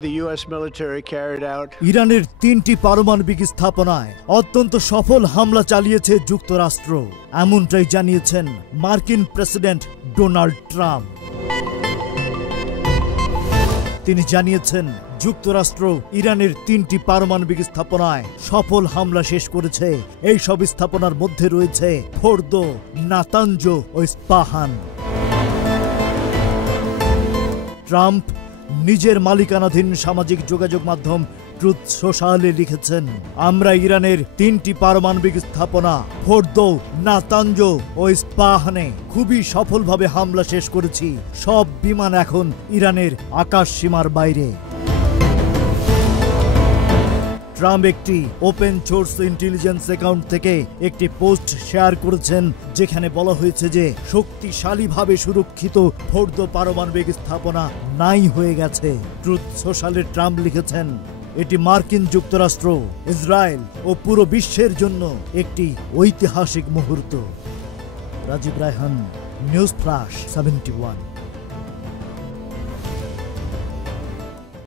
The US military carried out ইরানের 3টি পারমাণবিক স্থাপনায় অত্যন্ত সফল হামলা চালিয়েছে যুক্তরাষ্ট্র, এমনটাই জানিয়েছেন মার্কিন প্রেসিডেন্ট ডোনাল্ড ট্রাম্প। তিনি জানিয়েছেন যুক্তরাষ্ট্র ইরানের 3টি পারমাণবিক স্থাপনায় সফল হামলা শেষ করেছে। এই সব স্থাপনার মধ্যে রয়েছে ফোর্দো, নাতানজ ও ইস্পাহান। ট্রাম্প নিজের মালিকানাধীন সামাজিক যোগাযোগ মাধ্যম ট্রুথ সোশ্যালে লিখেছেন, আমরা ইরানের 3টি পারমাণবিক স্থাপনা ফোর্দো, নাতানজ ও ইস্পাহানে খুবই সফলভাবে হামলা শেষ করেছি। সব বিমান এখন ইরানের আকাশ সীমার বাইরে। ট্রাম্প একটি ওপেন সোর্স ইন্টেলিজেন্স অ্যাকাউন্ট থেকে একটি পোস্ট শেয়ার করেছেন, যেখানে বলা হয়েছে যে শক্তিশালীভাবে সুরক্ষিত ফোর্দো পারমাণবিক স্থাপনা নাই হয়ে গেছে। ট্রুথ সোশ্যালে ট্রাম্প লিখেছেন, এটি মার্কিন যুক্তরাষ্ট্র, ইসরায়েল ও পুরো বিশ্বের জন্য একটি ঐতিহাসিক মুহূর্ত। Rajib Raihan, news flash 71।